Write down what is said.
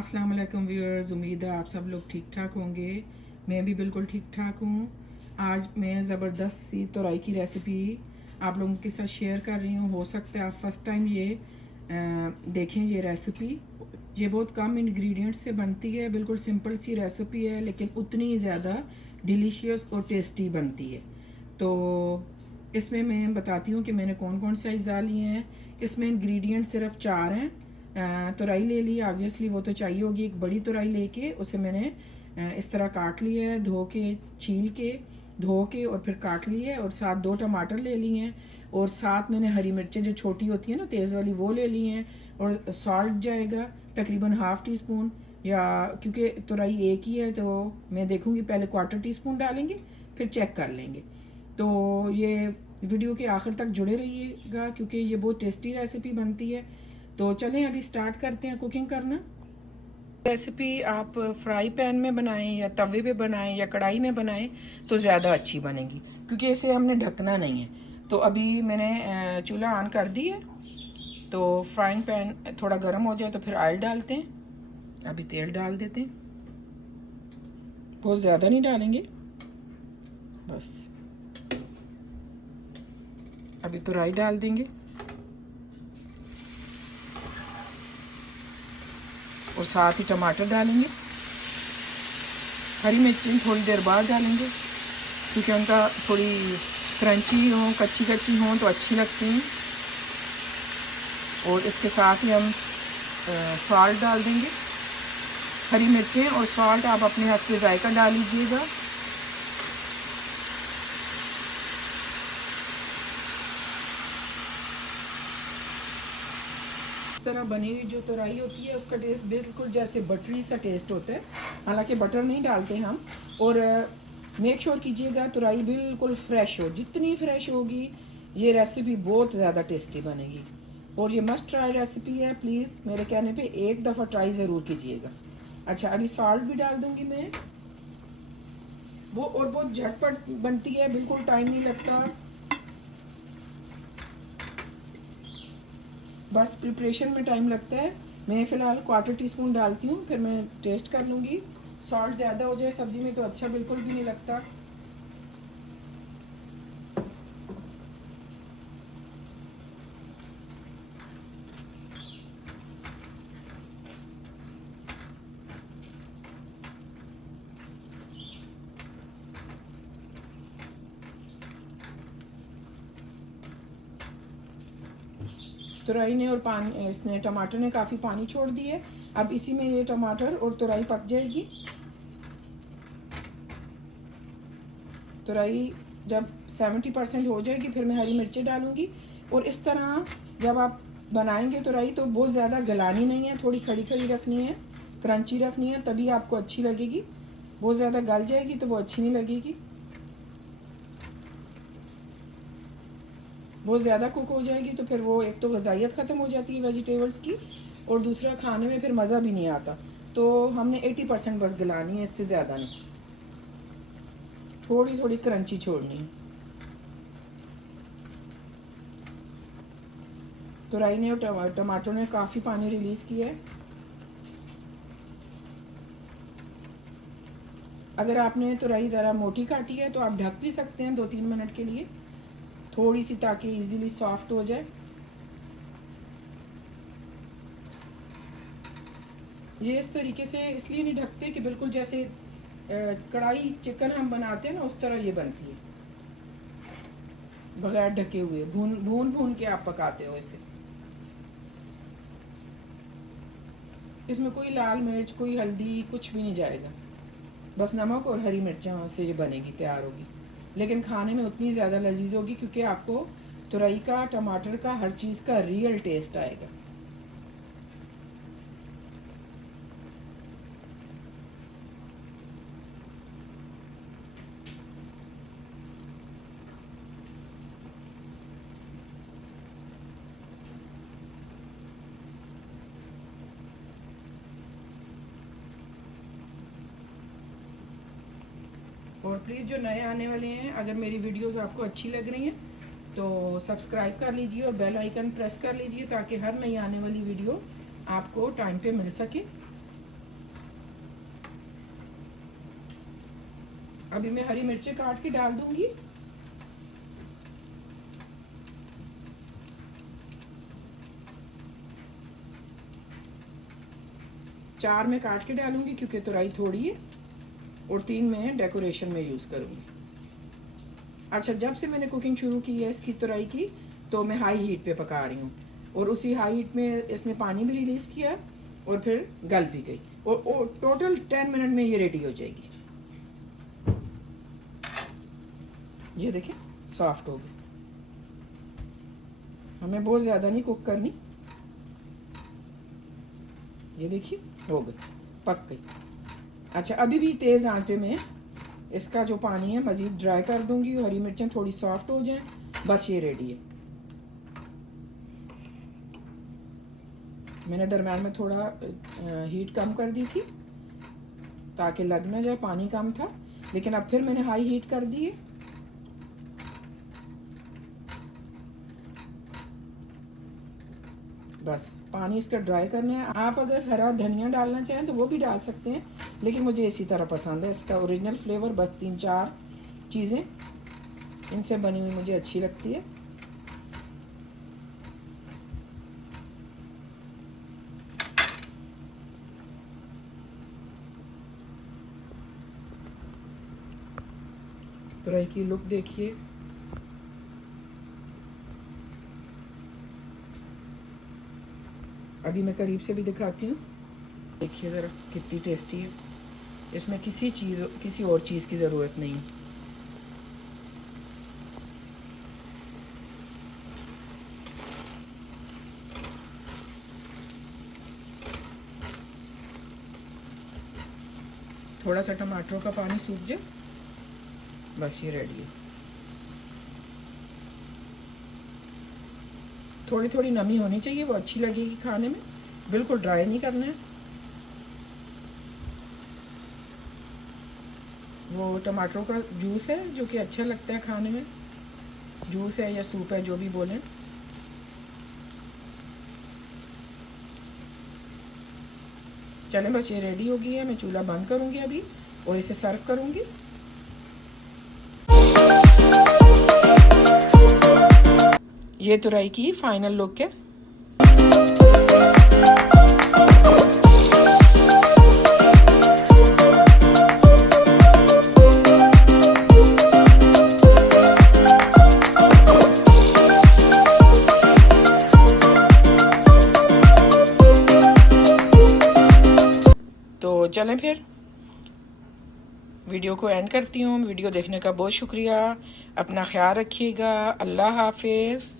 अस्सलाम वालेकुम व्यूअर्स, उम्मीद है आप सब लोग ठीक ठाक होंगे। मैं भी बिल्कुल ठीक ठाक हूँ। आज मैं ज़बरदस्त सी तुरई की रेसिपी आप लोगों के साथ शेयर कर रही हूँ। हो सकता है आप फर्स्ट टाइम ये देखें ये रेसिपी। ये बहुत कम इंग्रेडिएंट से बनती है, बिल्कुल सिंपल सी रेसिपी है, लेकिन उतनी ज़्यादा डिलीशियस और टेस्टी बनती है। तो इसमें मैं बताती हूँ कि मैंने कौन कौन से अज्जा लिए हैं। इसमें इंग्रेडिएंट सिर्फ 4 हैं। तुरई ले ली, ऑब्वियसली वो तो चाहिए होगी। एक बड़ी तुरई लेके उसे मैंने इस तरह काट लिया है, धो के छील के धो के और फिर काट लिया है। और साथ 2 टमाटर ले लिए हैं, और साथ मैंने हरी मिर्चें जो छोटी होती हैं ना तेज़ वाली, वो ले ली हैं। और सॉल्ट जाएगा तकरीबन ½ टी स्पून, या क्योंकि तुरई एक ही है तो मैं देखूँगी, पहले ¼ टी स्पून डालेंगे फिर चेक कर लेंगे। तो ये वीडियो के आखिर तक जुड़े रहिएगा क्योंकि ये बहुत टेस्टी रेसिपी बनती है। तो चलें अभी स्टार्ट करते हैं कुकिंग करना। रेसिपी आप फ्राई पैन में बनाएं या तवे पे बनाएं या कढ़ाई में बनाएं तो ज़्यादा अच्छी बनेगी, क्योंकि इसे हमने ढकना नहीं है। तो अभी मैंने चूल्हा ऑन कर दी है। तो फ्राइंग पैन थोड़ा गर्म हो जाए तो फिर ऑयल डालते हैं। अभी तेल डाल देते हैं, बहुत ज़्यादा नहीं डालेंगे, बस। अभी तुरई डाल देंगे और साथ ही टमाटर डालेंगे। हरी मिर्ची थोड़ी देर बाद डालेंगे क्योंकि उनका थोड़ी क्रंची हो, कच्ची कच्ची हो तो अच्छी लगती हैं। और इसके साथ ही हम सॉल्ट डाल देंगे। हरी मिर्चें और सॉल्ट आप अपने हस्ब जायका डाल लीजिएगा। इस तरह बनी हुई जो तुरई होती है उसका टेस्ट बिल्कुल जैसे बटरी सा टेस्ट होता है, हालांकि बटर नहीं डालते हम। और मेक श्योर कीजिएगा तुरई बिल्कुल फ्रेश हो। जितनी फ्रेश होगी ये रेसिपी बहुत ज़्यादा टेस्टी बनेगी। और ये मस्ट ट्राई रेसिपी है, प्लीज़ मेरे कहने पे एक दफ़ा ट्राई ज़रूर कीजिएगा। अच्छा, अभी सॉल्ट भी डाल दूँगी मैं वो, और बहुत झटपट बनती है, बिल्कुल टाइम नहीं लगता। बस प्रिपरेशन में टाइम लगता है। मैं फ़िलहाल ¼ टी स्पून डालती हूँ, फिर मैं टेस्ट कर लूँगी। सॉल्ट ज़्यादा हो जाए सब्ज़ी में तो अच्छा बिल्कुल भी नहीं लगता। तुरई ने और पानी, इसने टमाटर ने काफ़ी पानी छोड़ दिए। अब इसी में ये टमाटर और तुरई पक जाएगी। तुरई जब 70% हो जाएगी फिर मैं हरी मिर्चें डालूंगी। और इस तरह जब आप बनाएंगे तुरई तो बहुत ज़्यादा गलानी नहीं है, थोड़ी खड़ी खड़ी रखनी है, क्रंची रखनी है, तभी आपको अच्छी लगेगी। बहुत ज़्यादा गल जाएगी तो वो अच्छी नहीं लगेगी। बहुत ज़्यादा कुक हो जाएगी तो फिर वो एक तो ग़िज़ाइयत ख़त्म हो जाती है वेजिटेबल्स की, और दूसरा खाने में फिर मज़ा भी नहीं आता। तो हमने 80% बस गलानी है, इससे ज़्यादा नहीं, थोड़ी थोड़ी क्रंची छोड़नी है। तुरई ने और टमाटर ने काफ़ी पानी रिलीज़ किया है। अगर आपने तुरई ज़रा मोटी काटी है तो आप ढक भी सकते हैं 2-3 मिनट के लिए, थोड़ी सी, ताकि इजीली सॉफ्ट हो जाए। ये इस तरीके से इसलिए नहीं ढकते कि बिल्कुल जैसे कढ़ाई चिकन हम बनाते हैं ना उस तरह ये बनती है, बगैर ढके हुए। भून भून भून के आप पकाते हो इसे। इसमें कोई लाल मिर्च, कोई हल्दी, कुछ भी नहीं जाएगा, बस नमक और हरी मिर्चों से ये बनेगी, तैयार होगी। लेकिन खाने में उतनी ज़्यादा लजीज होगी क्योंकि आपको तुरई का, टमाटर का, हर चीज़ का रियल टेस्ट आएगा। और प्लीज़ जो नए आने वाले हैं, अगर मेरी वीडियोस आपको अच्छी लग रही हैं तो सब्सक्राइब कर लीजिए और बेल आइकन प्रेस कर लीजिए ताकि हर नई आने वाली वीडियो आपको टाइम पे मिल सके। अभी मैं हरी मिर्चें काट के डाल दूंगी। चार में काट के डालूंगी क्योंकि तुरई थोड़ी है, और 3 में डेकोरेशन में यूज़ करूंगी। अच्छा, जब से मैंने कुकिंग शुरू की है इसकी तुरई की, तो मैं हाई हीट पे पका रही हूँ, और उसी हाई हीट में इसने पानी भी रिलीज़ किया और फिर गल भी गई, और टोटल 10 मिनट में ये रेडी हो जाएगी। ये देखिए सॉफ्ट हो गई। हमें बहुत ज़्यादा नहीं कुक करनी। ये देखिए हो गई, पक गई। अच्छा, अभी भी तेज़ आंच पे मैं इसका जो पानी है मज़ीद ड्राई कर दूंगी। हरी मिर्चें थोड़ी सॉफ्ट हो जाएं, बस ये रेडी है। मैंने दरम्यान में थोड़ा हीट कम कर दी थी ताकि लग ना जाए, पानी कम था, लेकिन अब फिर मैंने हाई हीट कर दी है। बस पानी इसका ड्राई करना है। आप अगर हरा धनिया डालना चाहें तो वो भी डाल सकते हैं, लेकिन मुझे इसी तरह पसंद है। इसका ओरिजिनल फ्लेवर बस 3-4 चीज़ें इनसे बनी हुई मुझे अच्छी लगती है। तुरई की लुक देखिए। अभी मैं करीब से भी दिखाती हूँ, देखिए ज़रा कितनी टेस्टी है। इसमें किसी और चीज़ की ज़रूरत नहीं है। थोड़ा सा टमाटरों का पानी सूख जाए, बस ये रेडी है। थोड़ी थोड़ी नमी होनी चाहिए, वो अच्छी लगेगी खाने में, बिल्कुल ड्राई नहीं करना है। वो टमाटरों का जूस है जो कि अच्छा लगता है खाने में, जूस है या सूप है जो भी बोलें। चलें, बस ये रेडी हो गई है। मैं चूल्हा बंद करूँगी अभी और इसे सर्व करूँगी। ये तुरई की फाइनल लुक है। तो चलें फिर वीडियो को एंड करती हूँ। वीडियो देखने का बहुत शुक्रिया। अपना ख्याल रखिएगा। अल्लाह हाफिज़।